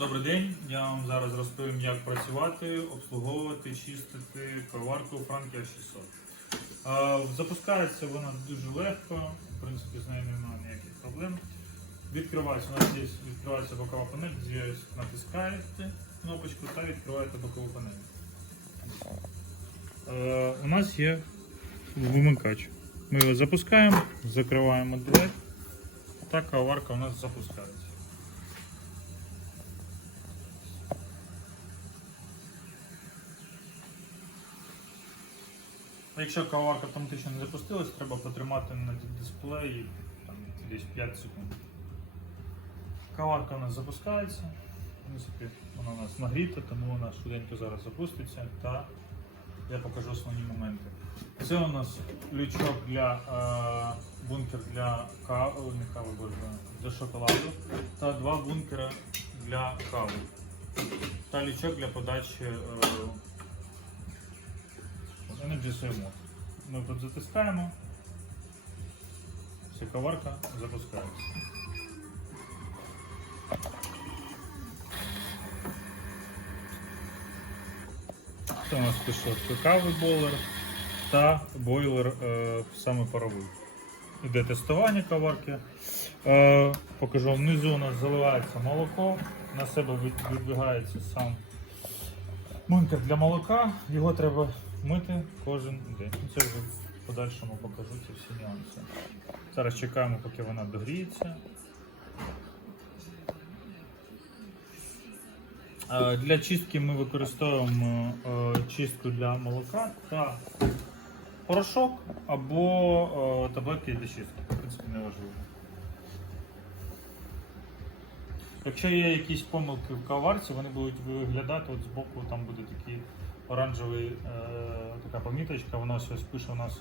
Добрий день. Я вам зараз розповім, як працювати, обслуговувати, чистити каварку Frankia 600. А, Запускається вона дуже легко, в принципі, з нею немає ніяких проблем. Відкривається, у нас є відкривається бокова панель, здесь натискаєте кнопочку та відкриваєте бокову панель. У нас є вимикач. Ми його запускаємо, закриваємо двері, та каварка у нас запускається. Якщо каварка автоматично не запустилась, треба потримати на дисплеї там, десь 5 секунд. Каварка у нас запускається. В принципі, вона у нас нагріта, тому вона швиденько зараз запуститься та я покажу основні моменти. Це у нас лючок для е, бункер для кави, не кави, боже, для шоколаду та два бункера для кави. Та лючок для подачі е, Energy Save Ми затискаємо. Вся коварка запускається. Це у нас пішов кавий бойлер та бойлер е, саме паровий. Іде тестування коварки. Е, покажу внизу у нас заливається молоко, на себе відбігається сам бункер для молока. Його треба мити кожен день. Ну, Це вже в подальшому покажу ці всі нюанси. Зараз чекаємо, поки вона догріється. Для чистки ми використовуємо е, чистку для молока та порошок або е, таблетки для чистки. В принципі, не важливо. Якщо є якісь помилки в каварці, вони будуть виглядати от збоку, там буде такий оранжевий е, така поміточка, вона щось пише у нас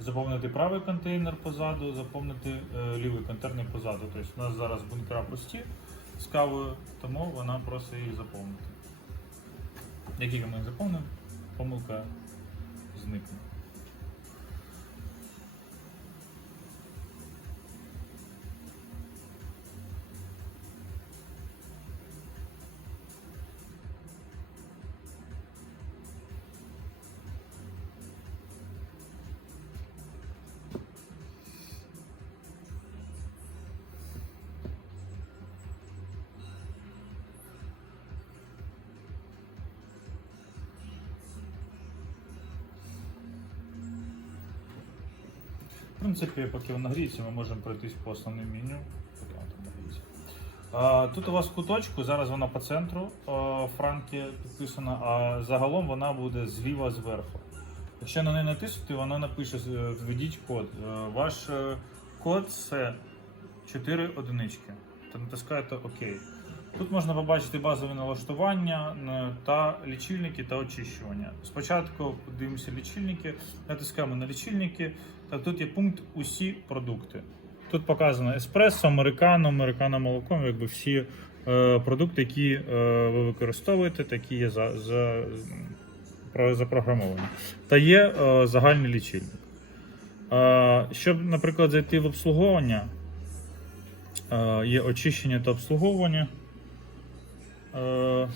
заповнити правий контейнер позаду, заповнити е, лівий контейнер позаду. Тобто у нас зараз бункера пусті з кавою, тому вона просить їх заповнити. Як тільки ми їх заповнимо, помилка зникне. В принципі, поки вона гріється, ми можемо пройтись по основним меню. Тут у вас в куточку, зараз вона по центру а, Франкі підписана, а загалом вона буде зліва зверху. Якщо на неї натиснути, вона напише е, введіть код. Е, Ваш е, код це 4 одинички. То натискаєте ОК. Тут можна побачити базові налаштування та лічильники та очищування. Спочатку подивимося лічильники, натискаємо на лічильники, та тут є пункт усі продукти. Тут показано еспресо, американо, американо молоком, якби всі е, продукти, які е, ви використовуєте, такі є за, за, про- запрограмовані. Та є е, загальний лічильник. Е, щоб, наприклад, зайти в обслуговування, е, є очищення та обслуговування. Е,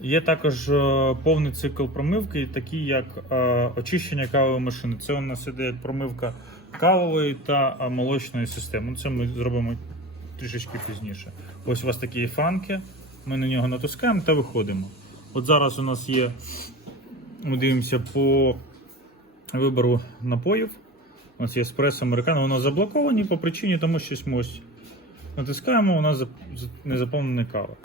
Є також е, повний цикл промивки, такий як е, очищення кавової машини. Це у нас іде як промивка кавової та е, молочної системи. Це ми зробимо трішечки пізніше. Ось у вас такі фанки. Ми на нього натискаємо та виходимо. От зараз у нас є, ми дивимося по вибору напоїв. У нас є еспресо американо, воно заблоковані по причині, тому що ми ось натискаємо, у нас не заповнена кава.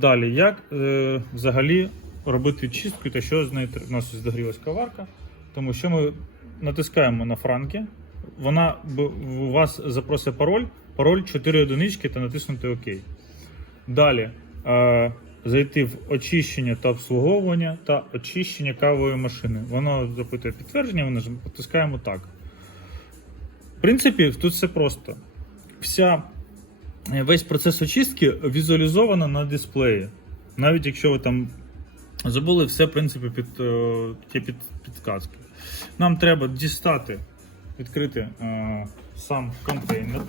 Далі, як е, взагалі робити чистку та що з нею у нас догрілась каварка, тому що ми натискаємо на франки, вона у вас запросить пароль, пароль 4 одинички та натиснути ОК. Далі е, зайти в очищення та обслуговування та очищення кавової машини. Воно запитує підтвердження, нажим- натискаємо так. В принципі, тут все просто. Вся весь процес очистки візуалізовано на дисплеї. Навіть якщо ви там забули, все в принципі під, е, є під, підказки. Нам треба дістати, відкрити е, сам контейнер,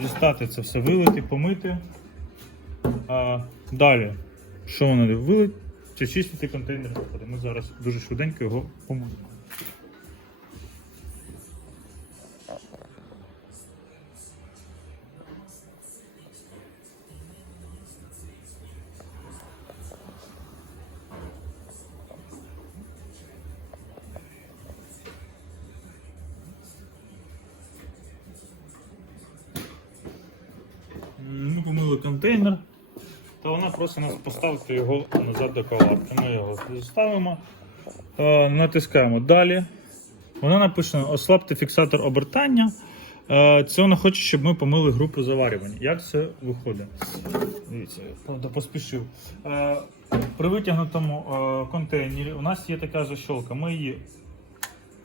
дістати це все, вилити, помити. А, далі, що воно вилить? Чи чистити контейнер? Ми зараз дуже швиденько його помиємо. Контейнер, то вона просить нас поставити його назад до колапки. Ми його ставимо, е, натискаємо далі. Вона написано ослабте фіксатор обертання. Е, Це вона хоче, щоб ми помили групу заварювання. Як це виходить? Поспішив. Е, При витягнутому контейнері у нас є така защолка. Ми її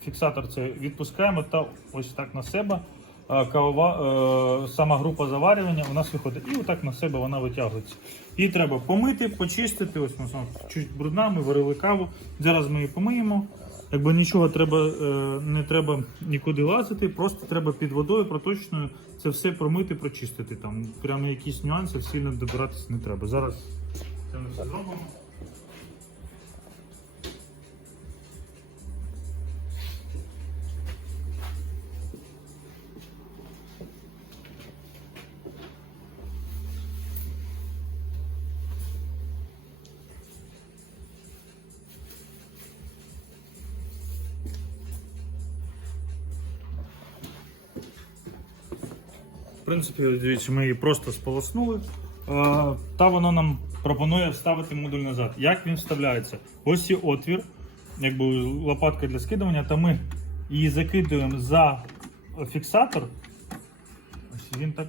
фіксатор це відпускаємо та ось так на себе. Кавова, е, сама група заварювання у нас виходить. І отак на себе вона витягується. Її треба помити, почистити. Ось у нас чуть брудна, ми варили каву. Зараз ми її помиємо. Якби нічого треба, е, не треба нікуди лазити, просто треба під водою проточною це все промити, прочистити. Там прямо якісь нюанси, сильно добиратися не треба. Зараз це ми все зробимо. В принципі, дивіться, ми її просто сполоснули. Е, Та воно нам пропонує вставити модуль назад. Як він вставляється? Ось є отвір, якби лопатка для скидування, та ми її закидуємо за фіксатор. Ось він так.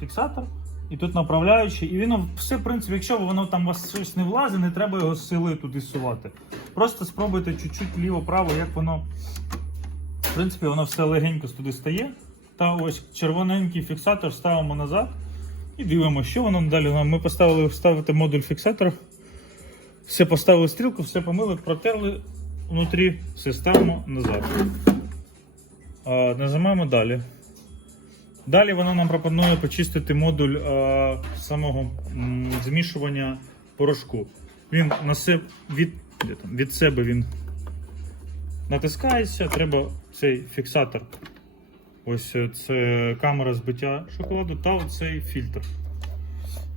Фіксатор. І тут направляючий, і він все, в принципі, якщо воно там у вас щось не влазить, не треба його з сили туди сувати. Просто спробуйте чуть-чуть ліво-право, як воно. В принципі, воно все легенько туди стає. Та ось червоненький фіксатор ставимо назад і дивимося, що воно далі. Ми поставили вставити модуль фіксатора. Все поставили стрілку, все помили, протерли внутрі, все ставимо назад. А, нажимаємо далі. Далі вона нам пропонує почистити модуль а, самого м, змішування порошку. Він на се... від... від себе він натискається, треба цей фіксатор Ось е, це камера збиття шоколаду та оцей фільтр.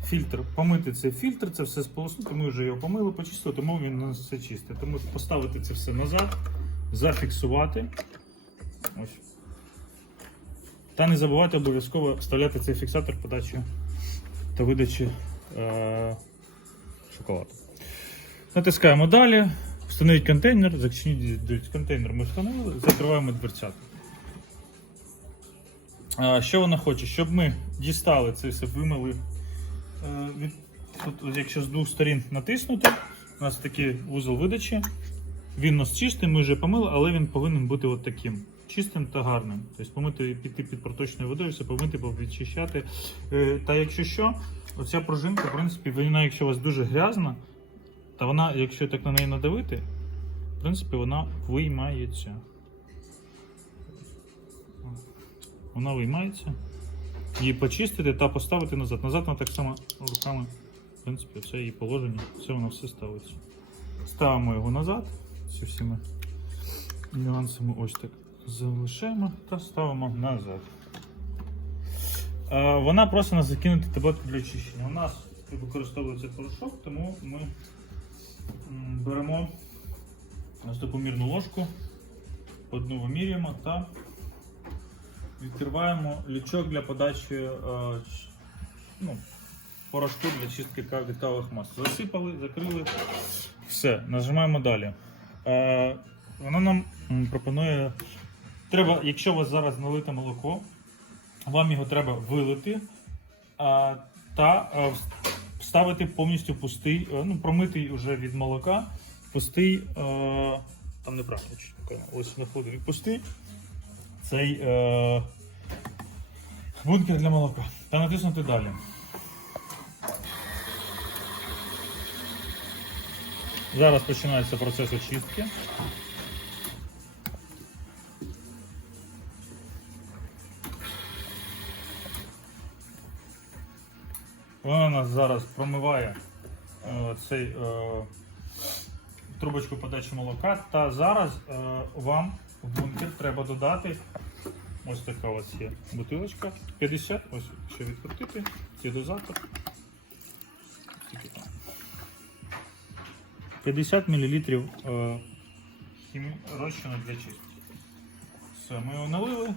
Фільтр. Помити цей фільтр, це все сполоснути. Ми вже його помили, почистили, тому він у нас все чисте. Тому поставити це все назад, зафіксувати. Ось. Та не забувайте обов'язково вставляти цей фіксатор подачі та видачі е- шоколаду. Натискаємо далі. Встановіть контейнер, зачиніть контейнер. Ми встановили, закриваємо дверцята. Що вона хоче? Щоб ми дістали це все, вимили. е, від- Тут, якщо з двох сторін натиснути, у нас такий вузол видачі. Він у нас чистий, ми вже помили, але він повинен бути от таким. Чистим та гарним. Тобто помити піти під проточною водою, все помити, відчищати. Е, Та якщо що, оця пружинка, в принципі, вона, якщо у вас дуже грязна, то вона, якщо так на неї надавити, в принципі, вона виймається. Вона виймається. Її почистити та поставити назад. Назад вона так само руками, в принципі, це її положення, все воно все ставиться. Ставимо його назад. Ці всіми нюансами ось так залишаємо та ставимо назад. Е, Вона просто нас закинути таблетку для очищення. У нас використовується порошок, тому ми беремо ось таку мірну ложку, одну вимірюємо та відкриваємо лючок для подачі е, ну, порошку для чистки від кавових мас. Засипали, закрили. Все, нажимаємо далі. Е, воно нам пропонує. Треба, якщо у вас зараз налите молоко, вам його треба вилити е, та вставити повністю пустий, ну, промитий вже від молока, пустий, там неправильно, ось виходить пустий цей е, бункер для молока. Та натиснути далі. Зараз починається процес очистки. Вона нас зараз промиває е, цей е, трубочку подачі молока. Та зараз е, вам в бункер треба додати ось така ось є бутилочка. 50, ось ще відкрутити, дозатор. 50 мл хімі... розчину для чистки. Все, ми його налили.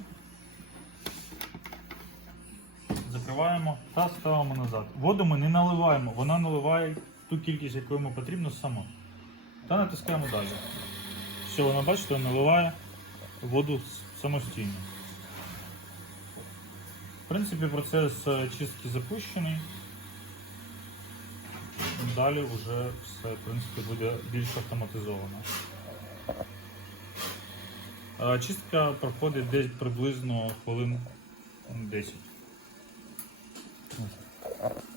Закриваємо та ставимо назад. Воду ми не наливаємо, вона наливає ту кількість, яку йому потрібно само. Та натискаємо далі. Все, вона бачите, наливає воду самостійно. В принципі, процес е, чистки запущений. Далі вже все в принципі, буде більш автоматизовано. Е, Чистка проходить десь приблизно хвилин 10. Ось.